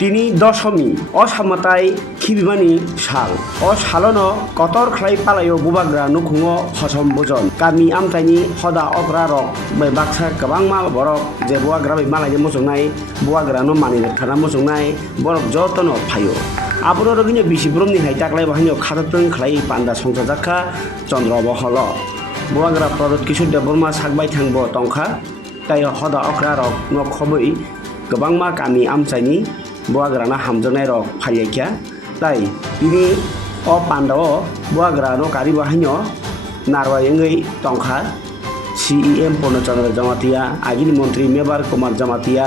তিনি দশমী অসামতাই খিবিমানি সাল অ সালनो कतर खालाय पालायो बुबाग्रा नुखुङो हसम बोजन गामि आमथायनि हदा अग्रा रक बै बाक्सा गोबां मा बरक जे बुवाग्रा बै मालायनि मोजोंनाय बुवाग्रा न मानि थाना मोजोंनाय बरक जतनो फायो आबरो रगिनो बिसिब्रमनि हाय दाखलाय बाहायनो खाथातों खालाय पान्दा संसा जाखा चन्द्र बहल बुवाग्रा प्रदत किशोर देबबर्मा सागबाय थांबो तंखा ताय हदा अग्रा रक न खबै गोबां मा गामि आमथायनि बुवाग्राना हामजोंनाय रक फालियाखिया ताई ini o pandawo buagra no kari bahanyo narwayengai tongkha CEM Purnachandra Jamatia agini Montri Mebar Kumar Jamatia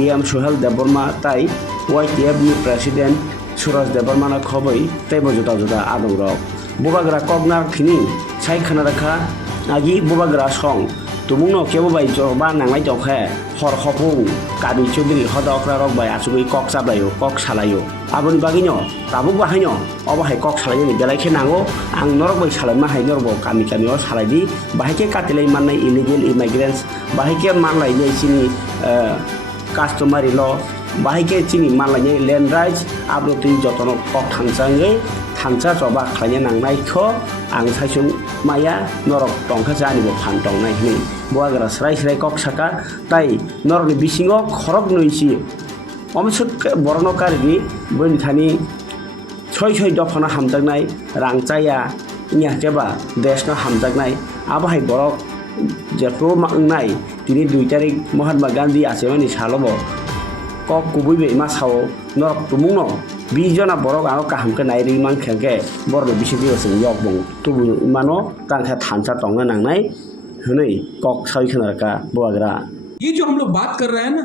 EM Sohel Deborma tai YTF ni President Suraj Deborma na khobai taibo juta juta adong rok bubagra kognar khini sai khana rakha agi bubagra song tumuno kebo bai jo ba nanglai jokhe hor khopung kabi chudri hoda okra rok bai asugui kok sablayo kok salayo aboni bagino tabuk bahaino obahay kok salayo ni belai khe nango ang norok bai salai ma hay norbo kami kami o salai di bahai ke katilai mannai illegal immigrants bahai ke manlai nei sini customary law bahai ke chini manlai nei land rights abro tin jotono kok thangsangai thangsa choba khlainya nangnai kho ang saisung maya norok tongkha jani bo phan tongnai hini buagra srai srai kok saka tai norok bisingo khorok noisi অমসক বর্ণকারী বৈথানি ছয় ছয় দফানা হামজাগনাই রাংচায়া ইংয়াকেবা দেশনা হামজাগনাই আবহাই বরক যেপ্র মাংনাই তিনি 2 তারিখ Mahatma Gandhi আছেমানি সালব cock কুবুইবে মাসাও নরক তুমুং 20 জনা বরক আও কাহামকে নাইরি মাংখাকে বরদ বিসিদি ওসং यकबं तुबु मानो तांखा थानसा टंगना नांनाय हनै कक सय खनारका बुआग्रा ये जो हम लोग बात कर रहे हैं ना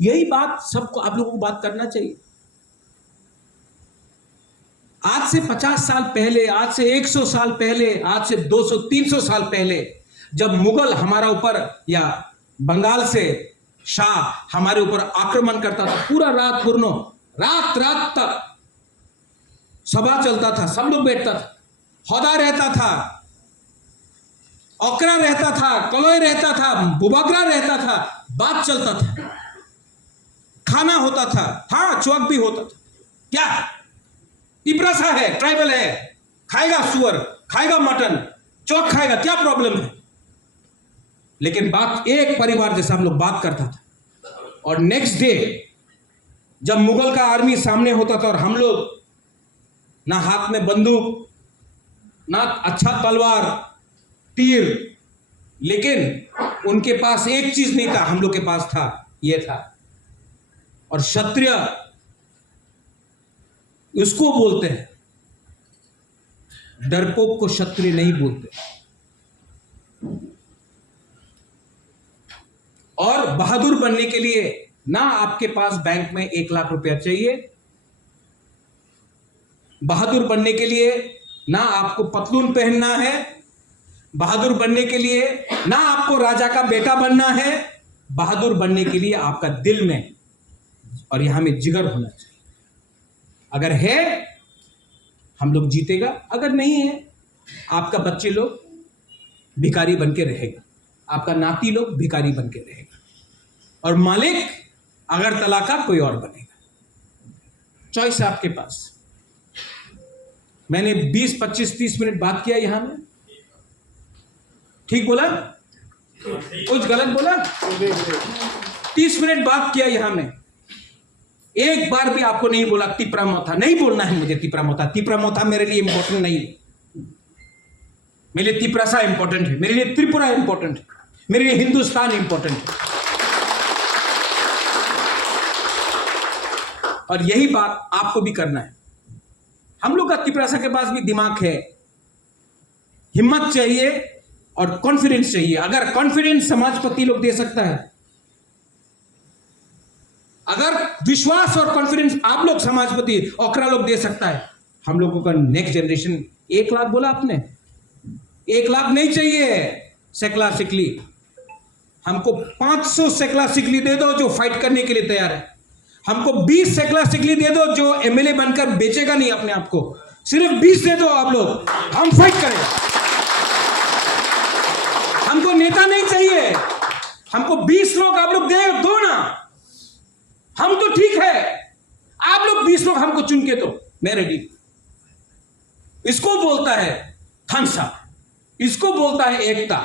यही बात सबको आप लोगों को बात करना चाहिए। आज से 50 साल पहले, आज से 100 साल पहले, आज से 200-300 साल पहले जब मुगल हमारा ऊपर या बंगाल से शाह हमारे ऊपर आक्रमण करता था पूरा रात पूर्णो रात तक सभा चलता था, सब लोग बैठता था, हौदा रहता था, ओकरा रहता था, कलोई रहता था, बुबाग्रा रहता था, बात चलता था, खाना होता था, हाँ चौक भी होता था। क्या तिपरासा है, ट्राइबल है, खाएगा सुअर, खाएगा मटन, चौक खाएगा, क्या प्रॉब्लम है? लेकिन बात एक परिवार जैसा हम लोग बात करता था। और नेक्स्ट डे जब मुगल का आर्मी सामने होता था और हम लोग ना हाथ में बंदूक ना अच्छा तलवार तीर, लेकिन उनके पास एक चीज नहीं था, हम लोग के पास था, ये था। और क्षत्रिय उसको बोलते हैं, डरपोक को क्षत्रिय नहीं बोलते। और बहादुर बनने के लिए ना आपके पास बैंक में 1 लाख रुपया चाहिए, बहादुर बनने के लिए ना आपको पतलून पहनना है, बहादुर बनने के लिए ना आपको राजा का बेटा बनना है, बहादुर बनने के लिए आपका दिल में और यहां में जिगर होना चाहिए। अगर है हम लोग जीतेगा, अगर नहीं है आपका बच्चे लोग भिखारी बन के रहेगा, आपका नाती लोग भिखारी बन के रहेगा और मालिक अगरतला का कोई और बनेगा। चॉइस है आपके पास। मैंने 20, 25, 30 मिनट बात किया यहां में, ठीक बोला? कुछ गलत बोला? 30 मिनट बात किया यहां में, एक बार भी आपको नहीं बोला तिपरा मोथा, नहीं बोलना है मुझे तिपरा मोथा मेरे लिए इंपॉर्टेंट नहीं है। मेरे लिए तिपरासा इंपॉर्टेंट है, मेरे लिए त्रिपुरा इंपॉर्टेंट है, मेरे लिए हिंदुस्तान इंपॉर्टेंट है। और यही बात आपको भी करना है। हम लोग का तिपरासा के पास भी दिमाग है, हिम्मत चाहिए और कॉन्फिडेंस चाहिए। अगर कॉन्फिडेंस समाजपति लोग दे सकता है, अगर विश्वास और कॉन्फिडेंस आप लोग समाजपति ओकरा लोग दे सकता है, हम लोगों का नेक्स्ट जनरेशन 1 लाख बोला आपने, 1 लाख नहीं चाहिए सेकला सिकली, हमको 500 सेकला सिकली दे दो जो फाइट करने के लिए तैयार है। हमको 20 सेकला सिकली दे दो जो एमएलए बनकर बेचेगा नहीं अपने आप को, सिर्फ 20 दे दो आप लोग, हम फाइट करें। हमको नेता नहीं चाहिए, हमको 20 लोग आप लोग दो ना, 20 लोग हमको चुन के दो, मैं रेडी। इसको बोलता है थम्स अप, इसको बोलता है एकता,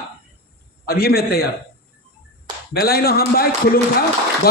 और ये मैं तैयार। बेलाइनो हम बाइक खुलूंगा।